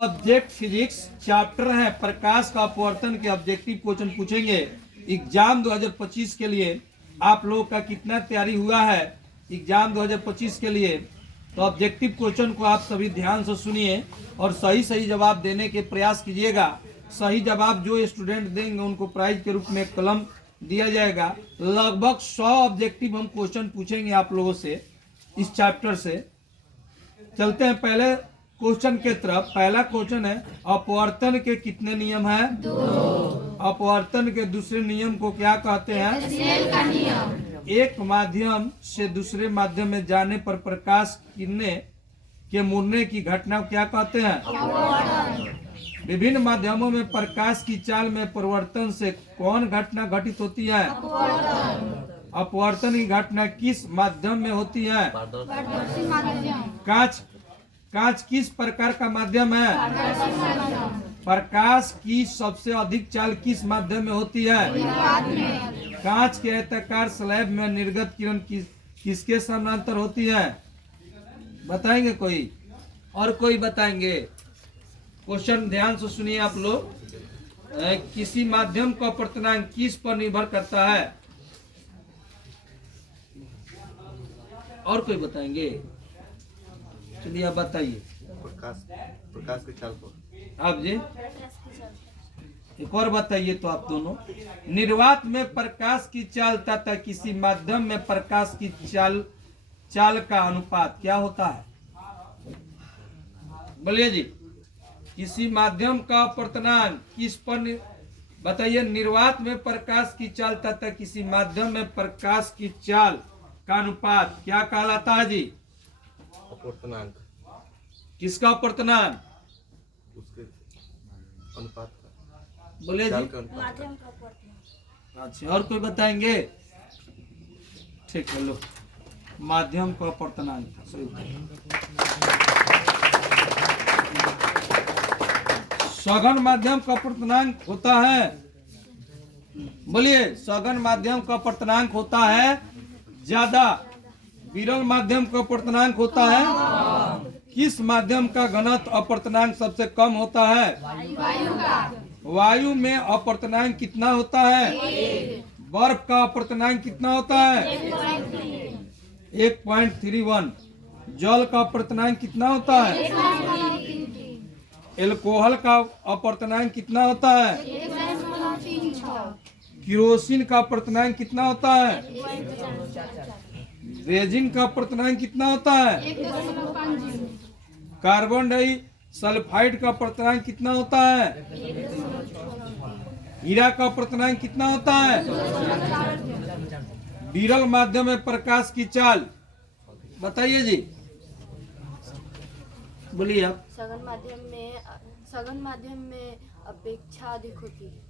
Object physics chapter है प्रकाश का अपवर्तन के ऑब्जेक्टिव क्वेश्चन पूछेंगे। एग्जाम 2025 के लिए आप लोगों का कितना तैयारी हुआ है एग्जाम 2025 के लिए। तो ऑब्जेक्टिव क्वेश्चन को आप सभी ध्यान से सुनिए और सही सही जवाब देने के प्रयास कीजिएगा। सही जवाब जो स्टूडेंट देंगे उनको प्राइज के रूप में कलम दिया जाएगा। लगभग 100 ऑब्जेक्टिव हम क्वेश्चन पूछेंगे आप लोगों से इस चैप्टर से। चलते हैं पहले क्वेश्चन के तरफ। पहला क्वेश्चन है अपवर्तन के कितने नियम हैं? 2। अपवर्तन के दूसरे नियम को क्या कहते हैं? स्नेल का नियम। एक माध्यम से दूसरे माध्यम में जाने पर प्रकाश किरणें के मुड़ने की घटना को क्या कहते हैं? अपवर्तन। विभिन्न माध्यमों में प्रकाश की चाल में परिवर्तन से कौन घटना घटित होती है? अपवर्तन। अपवर्तन की घटना किस माध्यम में होती है? पारदर्शी माध्यम। कांच किस प्रकार का माध्यम है? प्रकाश की सबसे अधिक चाल किस माध्यम में होती है? कांच के आयताकार स्लैब में निर्गत किरण किसके समानांतर होती है? बताएंगे कोई? और कोई बताएंगे? क्वेश्चन ध्यान से सुनिए आप लोग। किसी माध्यम का अपवर्तनांक किस पर निर्भर करता है? और कोई बताएंगे? चलिए आप बताइए। प्रकाश की चाल पर। आप जी एक और बताइए तो आप दोनों। निर्वात में प्रकाश की चाल तथा किसी माध्यम में प्रकाश की चाल का अनुपात क्या होता है? बोलिए जी। किसी माध्यम का अपवर्तनांक किस पर बताइए। निर्वात में प्रकाश की चाल तथा किसी माध्यम में प्रकाश की चाल का अनुपात क्या कहलाता है जी? अपवर्तनांक। किसका अपवर्तनांक? उसके अनुपात का। बोले जी। माध्यम का अपवर्तनांक। अच्छा और कोई बताएंगे? ठीक है लो माध्यम का अपवर्तनांक था सही। सघन माध्यम का अपवर्तनांक होता है। बोलिए सघन माध्यम का अपवर्तनांक होता है ज्यादा। विरल माध्यम का अपवर्तनांक होता है। किस माध्यम का घनत्व अपवर्तनांक सबसे कम होता है? वायु का। वायु में अपवर्तनांक कितना होता है? बर्फ का अपवर्तनांक कितना होता है? 1.31। जल का अपवर्तनांक कितना होता है? एल्कोहल का अपवर्तनांक कितना होता है? केरोसिन का अपवर्तनांक कितना होता है? रेजिन का अपवर्तनांक कितना होता है? कार्बन डाई सल्फाइड का अपवर्तनांक कितना होता है? हीरा का अपवर्तनांक कितना होता है? विरल माध्यम में प्रकाश की चाल बताइए जी। बोलिए आप। सघन माध्यम में अपेक्षा अधिक होती है।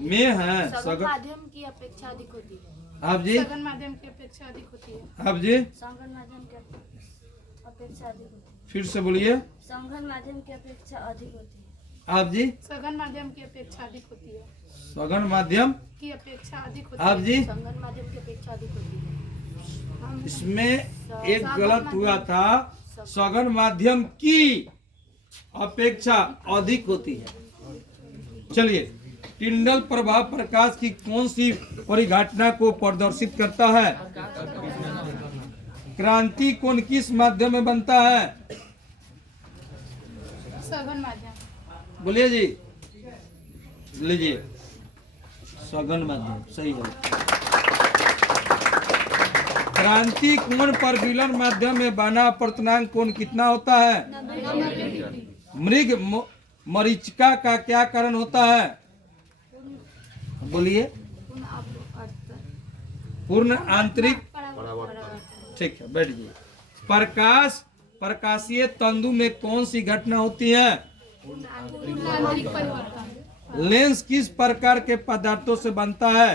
में है सघन माध्यम की अपेक्षा अधिक होती है। आप जी। सघन माध्यम की अपेक्षा अधिक होती है। आप जी। सघन माध्यम की अपेक्षा अधिक होती है। फिर से बोलिए। सघन माध्यम की अपेक्षा अधिक होती है। आप जी। सघन माध्यम की अपेक्षा अधिक होती है। सघन माध्यम की अपेक्षा अधिक होती है। आप जी। सघन माध्यम की अपेक्षा अधिक होती है। इसमें एक गलत हुआ था। सघन माध्यम की अपेक्षा अधिक होती है। चलिए टिंडल प्रभाव प्रकाश की कौन सी परिघटना को प्रदर्शित करता है? क्रांति कोण किस माध्यम में बनता है? सघन माध्यम। बोलिए जी। लीजिए सघन माध्यम सही है। क्रांति कोण पर विलयन माध्यम में बना अपवर्तनांक कोण कितना होता है? मृग मरीचिका का क्या कारण होता है? बोलिए। पूर्ण आंतरिक। ठीक है बैठिए। प्रकाशीय तंतु में कौन सी घटना होती है? आंतरिक परिवर्तन। लेंस किस प्रकार के पदार्थों से बनता है?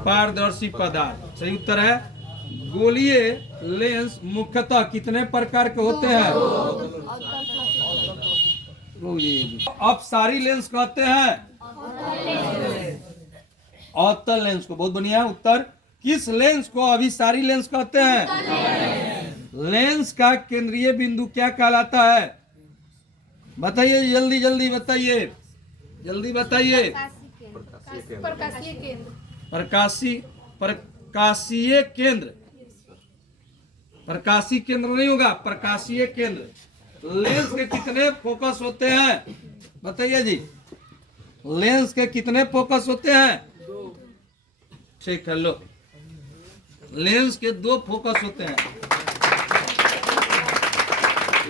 पारदर्शी पदार्थ सही उत्तर है। गोलीय लेंस मुख्यतः कितने प्रकार के होते हैं? अपसारी लेंस कहते हैं। अवतल लेंस को। बहुत बढ़िया उत्तर। किस लेंस को अभिसारी लेंस कहते हैं? लेंस का केंद्रीय बिंदु क्या कहलाता है? बताइए, जल्दी जल्दी बताइए, जल्दी बताइए। प्रकाशीय केंद्र। प्रकाशीय केंद्र, प्रकाशीय केंद्र नहीं होगा, प्रकाशीय केंद्र। लेंस के कितने फोकस होते हैं? बताइए जी, लेंस के कितने फोकस होते हैं? ठीक है, लो, लेंस के 2 फोकस होते हैं।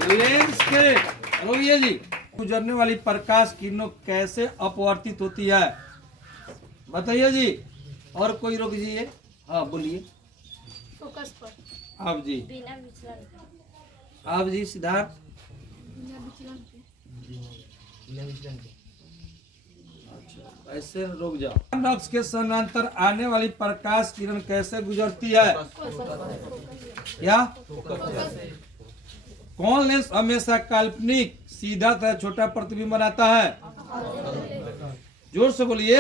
लेंस के, रोइए जी, गुजरने वाली प्रकाश किरणों कैसे अपवर्तित होती है? बताइए जी। और कोई रोक दीजिए, हाँ बोलिए। फोकस पर। आप जी, बिना विचलन। आप जी सिद्धार्थ। बिना विचलन के। ऐसे रुक जाओ। अक्ष के समानांतर आने वाली प्रकाश किरण कैसे गुजरती है? क्या? कौन लेंस हमेशा काल्पनिक सीधा तथा छोटा प्रतिबिंब बनाता है? जोर से बोलिए।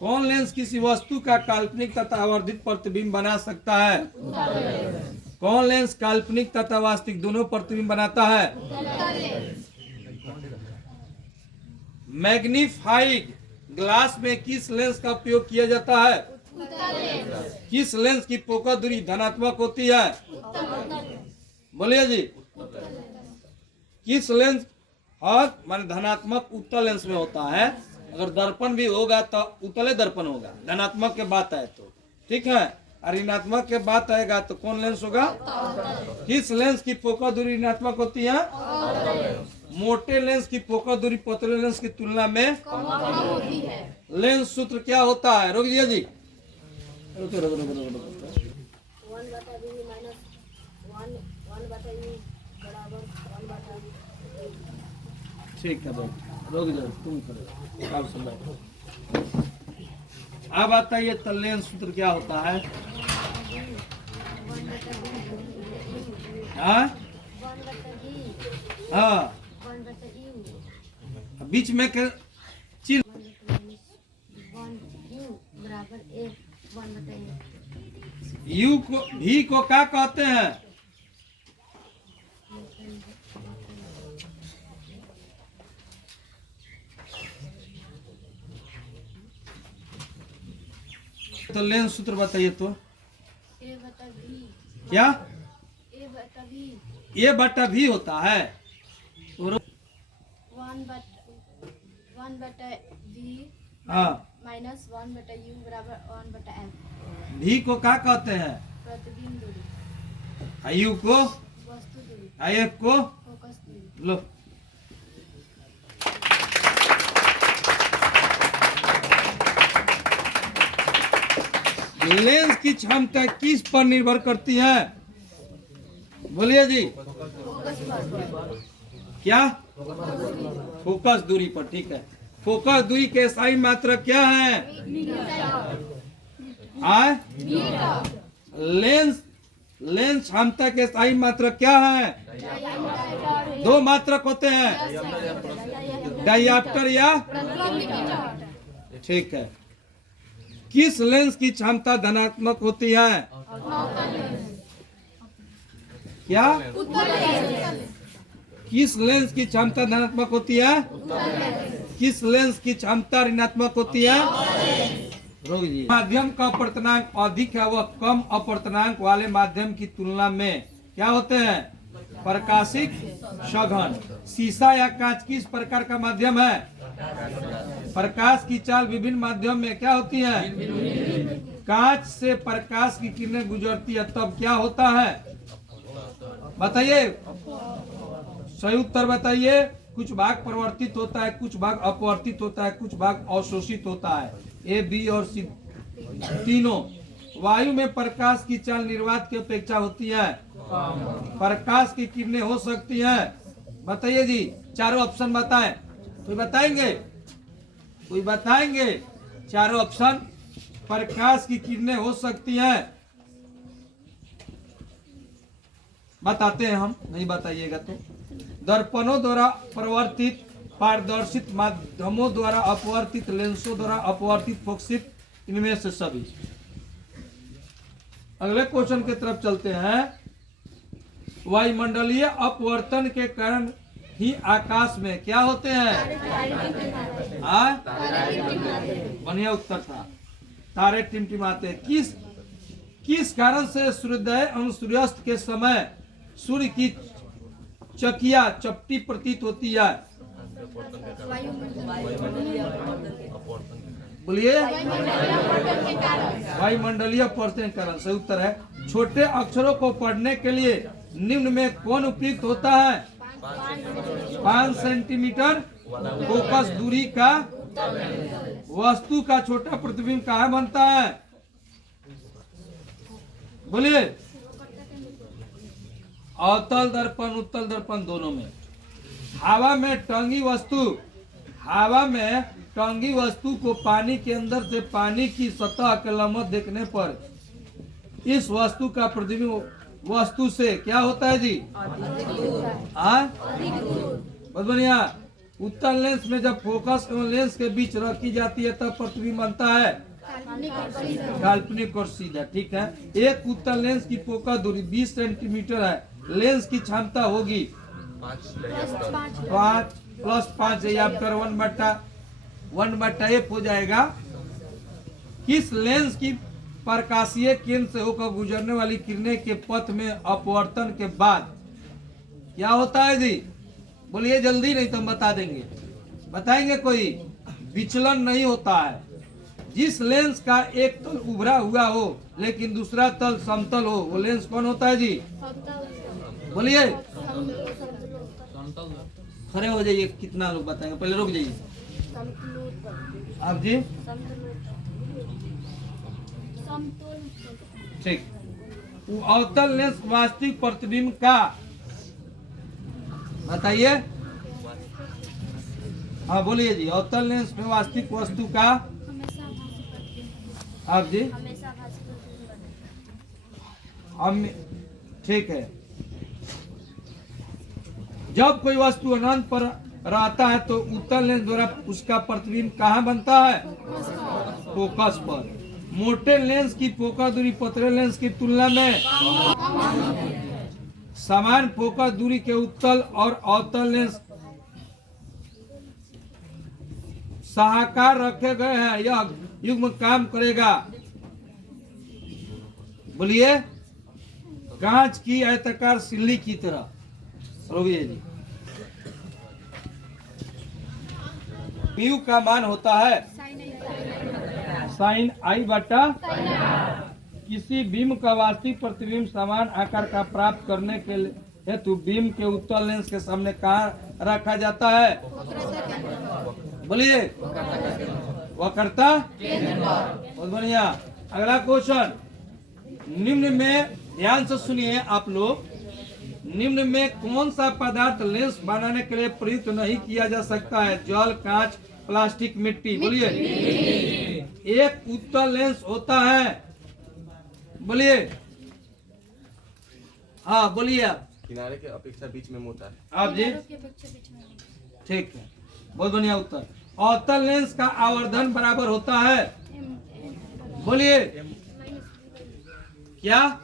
कौन लेंस किसी वस्तु का काल्पनिक तथा आवर्धित प्रतिबिंब बना सकता है? कौन लेंस काल्पनिक तथा वास्तविक दोनों प्रतिबिंब बनाता है? मैग्नीफाइड ग्लास में किस लेंस का उपयोग किया जाता है? किस लेंस की फोकस दूरी धनात्मक होती है? बोलिए जी। किस लेंस और माने धनात्मक उत्तल लेंस में होता है। अगर दर्पण भी होगा तो उत्तले दर्पण होगा, धनात्मक के बात है तो, ठीक है। और ऋणात्मक के बात आएगा तो कौन लेंस होगा? किस लेंस की फोकस दूरी ऋणात्मक होती है? मोटे लेंस की फोकस दूरी पतले लेंस की तुलना में कम होती है। लेंस सूत्र क्या होता है? रोक दिया जी। रुको। 1/b माइनस 1/u बराबर 1/u। ठीक है भाई, रोक जाओ, तुम करो, आप समझो। अब आता है तो लेंस सूत्र क्या होता है? हाँ 1/b हाँ, 1/u बीच में के चिन्ह 1u बराबर a 1/a। यू को भी को क्या कहते हैं? तो लेंस सूत्र बताइए तो। a/b क्या? a/b ए बटा भी होता है। और 1/b हाँ, माइनस 1/u बराबर 1/f। भी को क्या कहते हैं? प्रतिबिंब दूरी, आयु को, वस्तु दूरी, आईएफ को, फोकस दूरी। लो। लेंस की क्षमता किस पर निर्भर करती है? बोलिए जी। क्या? फोकस दूरी पर, ठीक है। फोकस दूरी के सही मात्रा क्या है? आए? लेंस क्षमता के सही मात्रा क्या है? 2 मात्रक होते हैं, डायऑप्टर या, ठीक है। किस लेंस की क्षमता धनात्मक होती है? क्या? किस लेंस की क्षमता धनात्मक होती है? किस लेंस की क्षमता ऋणात्मक होती है? रोक जी। माध्यम का अपवर्तनांक अधिक है वह कम अपवर्तनांक वाले माध्यम की तुलना में क्या होते हैं? प्रकाशिक सघन। शीशा या कांच किस प्रकार का माध्यम है? प्रकाश की चाल विभिन्न माध्यम में क्या होती है? कांच से प्रकाश की किरणें गुजरती है तब क्या होता है? बताइए, सही उत्तर बताइए। कुछ भाग परिवर्तित होता है, कुछ भाग अपवर्तित होता है, कुछ भाग अवशोषित होता है। ए, बी और सी तीनों। वायु में प्रकाश की चाल निर्वात की अपेक्षा होती है। प्रकाश की किरणें हो सकती हैं। बताइए जी, चारों ऑप्शन बताएं। कोई बताएंगे? कोई बताएंगे? चारों ऑप्शन। प्रकाश की किरणें हो सकती हैं, बताते हैं हम, नहीं बताइएगा तो। दर्पणों द्वारा परिवर्तित, पारदर्शित माध्यमों द्वारा अपवर्तित, लेंसों द्वारा अपवर्तित, फोकसित, इनमें से सभी। अगले क्वेश्चन की तरफ चलते हैं। वायुमंडलीय अपवर्तन के कारण ही आकाश में क्या होते हैं? हाँ, बढ़िया उत्तर था। तारे टिमटिमाते हैं। किस कारण से सूर्योदय और सूर्यास्त के समय सूर्य की चकिया चपटी प्रतीत होती है? बोलिए। वायुमंडलीय अपवर्तन के कारण। सही उत्तर है। छोटे अक्षरों को पढ़ने के लिए निम्न में कौन उपयुक्त होता है? 5 सेंटीमीटर फोकस दूरी का वस्तु का छोटा प्रतिबिंब कहाँ बनता है? बोलिए। अवतल दर्पण उत्तल दर्पण दोनों में। हवा में टंगी वस्तु को पानी के अंदर से पानी की सतह के लम्ब देखने पर इस वस्तु का प्रतिबिंब वस्तु से क्या होता है जी? बहुत बढ़िया। उत्तल लेंस में जब फोकस एवं लेंस के बीच रखी जाती है तब प्रतिबिंब बनता है काल्पनिक और सीधा। ठीक है। एक उत्तल लेंस की फोकस दूरी 20 सेंटीमीटर है। लेंस की क्षमता होगी 5 + 5 है आपका 1/f हो जाएगा। किस लेंस की प्रकाशीय केंद्र से होकर गुजरने वाली किरणें के पथ में अपवर्तन के बाद क्या होता है जी? बोलिए जल्दी, नहीं तो हम बता देंगे। बताएंगे कोई? विचलन नहीं होता है। जिस लेंस का एक तल उभरा हुआ हो लेकिन दूसरा तल समतल हो वो लेंस कौन होता है जी? बोलिए। खड़े हो जाइए। कितना लोग बताएंगे? पहले रुक जाइए आप जी। ठीक। अवतल लेंस वास्तविक प्रतिबिंब का बताइए। हाँ बोलिए जी। अवतल लेंस में वास्तविक वस्तु का आप जी। हम ठीक है। जब कोई वस्तु अनंत पर रहता है तो उत्तल लेंस द्वारा उसका प्रतिबिंब कहाँ बनता है? फोकस पर। मोटे लेंस की फोकस दूरी पतले लेंस की तुलना में समान फोकस दूरी के उत्तल और अवतल लेंस सहाकार रखे गए हैं। यह युग्म काम करेगा। बोलिए। कांच की आयताकार सिल्ली की तरह। रोगिए जी। म्यू का मान होता है साइन आई बटा। किसी बीम का वास्तविक प्रतिबिंब समान आकार का प्राप्त करने के हेतु बीम के उत्तल लेंस के सामने कहाँ रखा जाता है? बोलिए। वक्रता। बहुत बढ़िया। अगला क्वेश्चन। निम्न में ध्यान से सुनिए आप लोग। निम्न में कौन सा पदार्थ लेंस बनाने के लिए प्रयुक्त नहीं किया जा सकता है? जल, कांच, प्लास्टिक, मिट्टी। बोलिए। एक उत्तल लेंस होता है। बोलिए। हाँ बोलिए आप। किनारे के अपेक्षा बीच में मोटा है। आप जी। ठीक है। बहुत बढ़िया उत्तर। अवतल लेंस का आवर्धन बराबर होता है? बोलिए। क्या?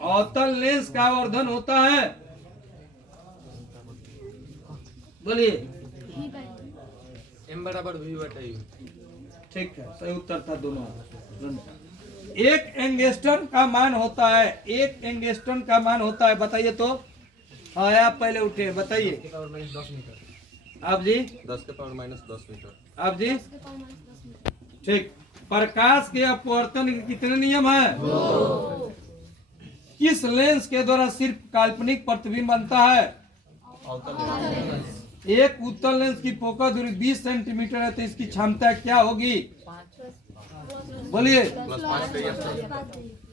अवतल लेंस का आवर्धन होता है? बोलिए। m बराबर v बटा u। ठीक है। सही उत्तर था दोनों। एक एंगस्ट्रम का मान होता है। एक एंगस्ट्रम का मान होता है बताइए तो। हाँ आप पहले उठे बताइए। आप जी। 10 के पावर -10 मीटर। आप जी। ठीक। प्रकाश के अपवर्तन के कितने नियम है? किस लेंस के द्वारा सिर्फ काल्पनिक प्रतिबिंब बनता है? एक उत्तल लेंस की फोकस दूरी 20 सेंटीमीटर है तो इसकी क्षमता क्या होगी? बोलिए।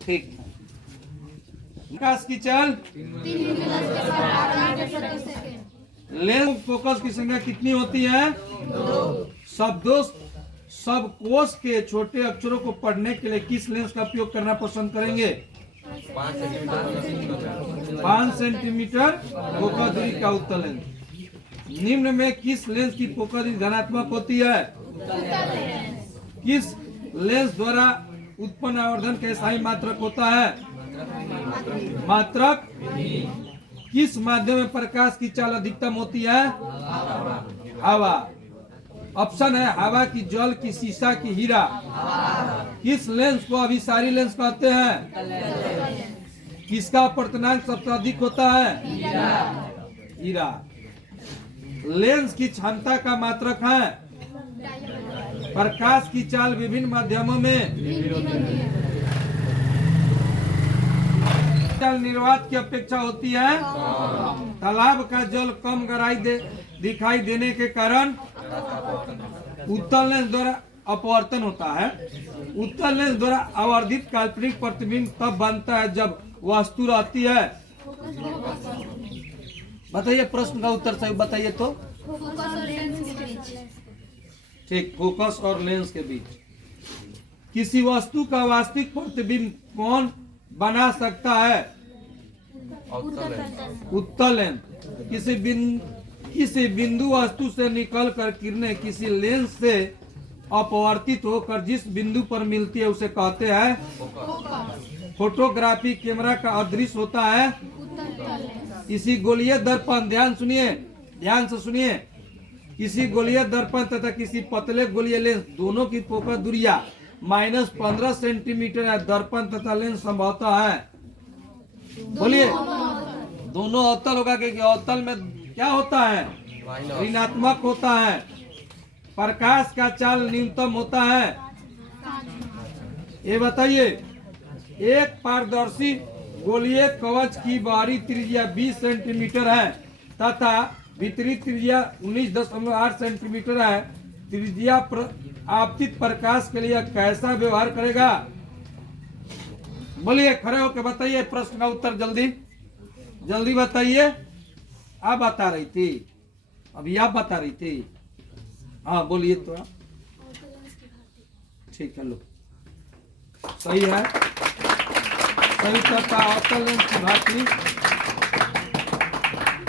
ठीक। प्रकाश की चल लेंस फोकस की संख्या कितनी होती है? सब कोश के छोटे अक्षरों को पढ़ने के लिए किस लेंस का उपयोग करना पसंद करेंगे? 5 सेंटीमीटर फोकस दूरी का उत्तल लेंस। निम्न में किस लेंस की फोकस दूरी धनात्मक होती है? किस लेंस द्वारा उत्पन्न आवर्धन का स्थायी मात्रक होता है? मात्रक किस माध्यम में प्रकाश की चाल अधिकतम होती है? हवा। ऑप्शन है हवा की, जल की, शीशा की, हीरा। किस लेंस को अभिसारी लेंस कहते हैं? किसका अपवर्तनांक सबसे अधिक होता है? हीरा। लेंस की क्षमता का मात्रक है? प्रकाश की चाल विभिन्न माध्यमों में जल निर्वात की अपेक्षा होती है? तालाब का जल कम गहराई दिखाई देने के कारण उत्तल लेंस द्वारा अपवर्तन होता है। उत्तल लेंस द्वारा आवर्धित काल्पनिक प्रतिबिंब तब बनता है जब वस्तु रहती है। बताइए, प्रश्न का उत्तर सही बताइए तो। ठीक, फोकस और लेंस के बीच। किसी वस्तु का वास्तविक प्रतिबिंब कौन बना सकता है? उत्तल लेंस। किसी बिंदु वस्तु से निकलकर किरणें किसी लेंस से अपवर्तित होकर जिस बिंदु पर मिलती है उसे कहते हैं फोटोग्राफी। कैमरा का अदृश्य होता है किसी गोलीय दर्पण, ध्यान से सुनिए, किसी गोलीय दर्पण तथा किसी पतले गोलीय लेंस दोनों की फोकस दूरियां -15 सेंटीमीटर है। दर्पण तथा लेंस संभवतः है, बोलिए, दोनों अवतल होगा, क्योंकि अवतल में क्या होता है? ऋणात्मक होता है। प्रकाश का चाल न्यूनतम होता है। ये बताइए, एक पारदर्शी गोलीय कवच की बाहरी त्रिज्या 20 सेंटीमीटर है तथा भीतरी त्रिज्या 19.8 सेंटीमीटर है। त्रिज्या आपतित प्रकाश के लिए कैसा व्यवहार करेगा? बोलिए, खड़े होकर बताइए, प्रश्न का उत्तर जल्दी जल्दी बताइए। आप बता रही थी, अभी आप बता रही थी। हाँ बोलिए तो आप। ठीक है, लो सही है, सही करता। अवतल लेंस की भांति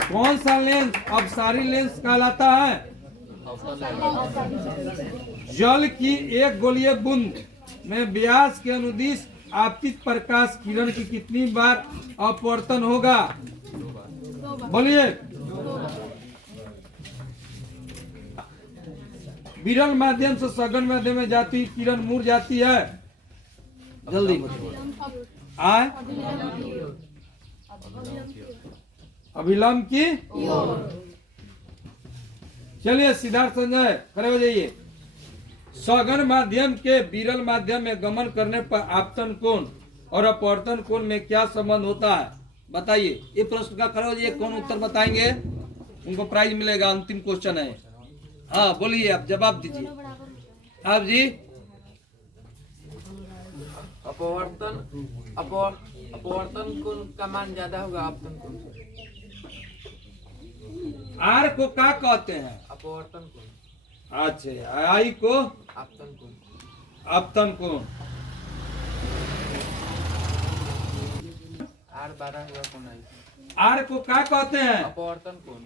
कौन सा लेंस अपसारी लेंस कहलाता है? जल की एक गोलीय बूंद में व्यास के अनुदिश आपतित प्रकाश किरण की कितनी बार अपवर्तन होगा? बोलिए। विरल माध्यम से सघन माध्यम में जाती किरण मुड़ जाती है, जल्दी आए, अभिलंब की। चलिए सिद्धार्थ संजय खड़े हो जाइए। सघन माध्यम के विरल माध्यम में गमन करने पर आपतन कोण और अपवर्तन कोण में क्या संबंध होता है? बताइए। ये प्रश्न का खड़े हो जाइए, कौन उत्तर बताएंगे उनको प्राइज मिलेगा। अंतिम क्वेश्चन है। हाँ बोलिए, आप जवाब दीजिए। आप जी। अपवर्तन कोण का मान ज्यादा होगा आपतन कोण से। आर को क्या कहते हैं? अपवर्तन कोण। अच्छा, आई को आपतन कोण। आपतन कोण। आर 12 हुआ कोण आई। आर को क्या कहते हैं? अपवर्तन कोण।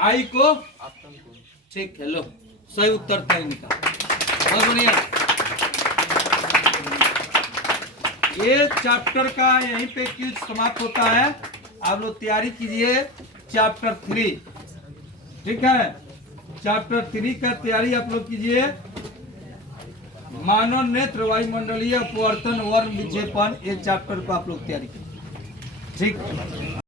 आई को आपतन कोण। ठीक है, लो सही उत्तर था इनका, बहुत बढ़िया। ये चैप्टर का यहीं पे क्विज समाप्त होता है। आप लोग तैयारी कीजिए चैप्टर 3, ठीक है। चैप्टर 3 का तैयारी आप लोग कीजिए। मानव नेत्र वायुमंडलीय अपवर्तन वर्म विक्षेपण, ये चैप्टर को आप लोग तैयारी कीजिए, ठीक।